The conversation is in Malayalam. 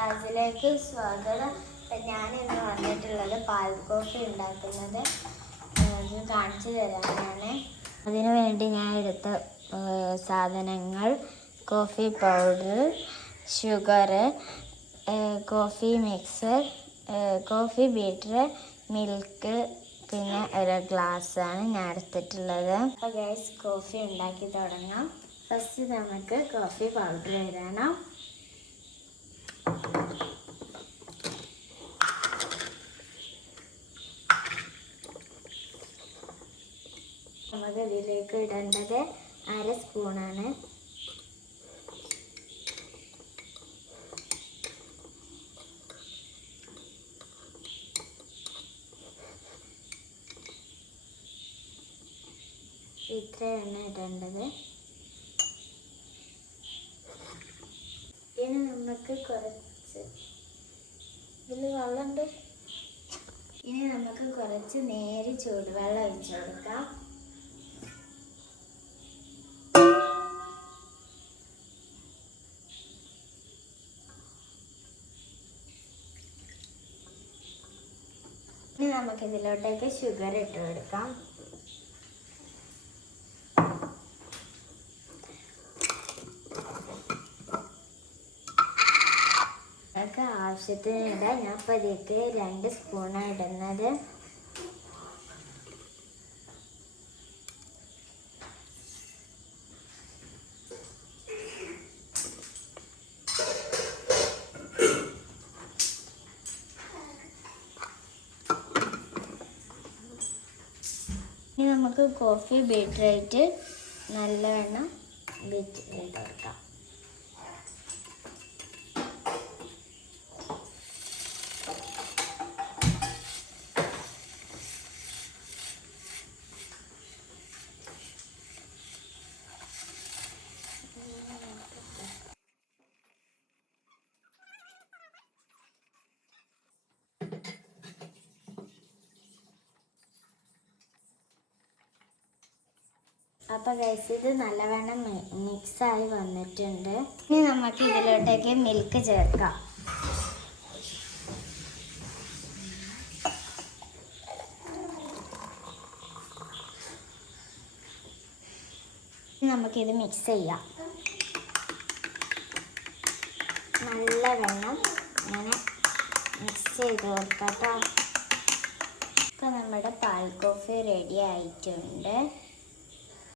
ക്ലാസ്സിലേക്ക് സ്വാഗതം. ഞാനിന്ന് വന്നിട്ടുള്ളത് പാൽ കോഫി ഉണ്ടാക്കുന്നത് കാണിച്ചു തരാനാണ്. അതിനു വേണ്ടി ഞാൻ എടുത്ത സാധനങ്ങൾ coffee powder, sugar, coffee mixer, coffee beater, milk, പിന്നെ ഒരു ഗ്ലാസ്സാണ് ഞാൻ എടുത്തിട്ടുള്ളത്. അപ്പോൾ ഗൈസ്, കോഫി ഉണ്ടാക്കി തുടങ്ങാം. ഫസ്റ്റ് നമുക്ക് കോഫി പൗഡർ ഇടണം. നമുക്ക് ഇതിലേക്ക് ഇടേണ്ടത് 1/2 സ്പൂണാണ്. ഇത്രയാണ് ഇടേണ്ടത്. ഇനി നമുക്ക് കുറച്ച് ഇതിൽ വെള്ളമുണ്ട്. ഇനി നമുക്ക് കുറച്ച് നേരി ചൂടുവെള്ളം ഒഴിച്ചു കൊടുക്കാം. ഇനി നമുക്ക് ഇതിലോട്ടേക്ക് ഷുഗർ ഇട്ട് കൊടുക്കാം. നമുക്ക് ആവശ്യത്തിന് ഇടാം. ഞാൻ ഇപ്പോൾ ഇതിലേക്ക് 2 സ്പൂണാണ് ഇടുന്നത്. ഇനി നമുക്ക് കോഫി ബീറ്ററായിട്ട് നല്ലവണ്ണം ബീറ്റ് ചെയ്ത് കൊടുക്കാം. അപ്പോൾ ഗൈസ്, ഇത് നല്ലവണ്ണം മിക്സായി വന്നിട്ടുണ്ട്. ഇനി നമുക്ക് ഇതിലോട്ടേക്ക് മിൽക്ക് ചേർക്കാം. നമുക്കിത് മിക്സ് ചെയ്യാം. നല്ലവണ്ണം ഇങ്ങനെ മിക്സ് ചെയ്ത് കൊടുക്കാം. ഇപ്പോൾ നമ്മുടെ പാൽ കോഫി റെഡി ആയിട്ടുണ്ട്.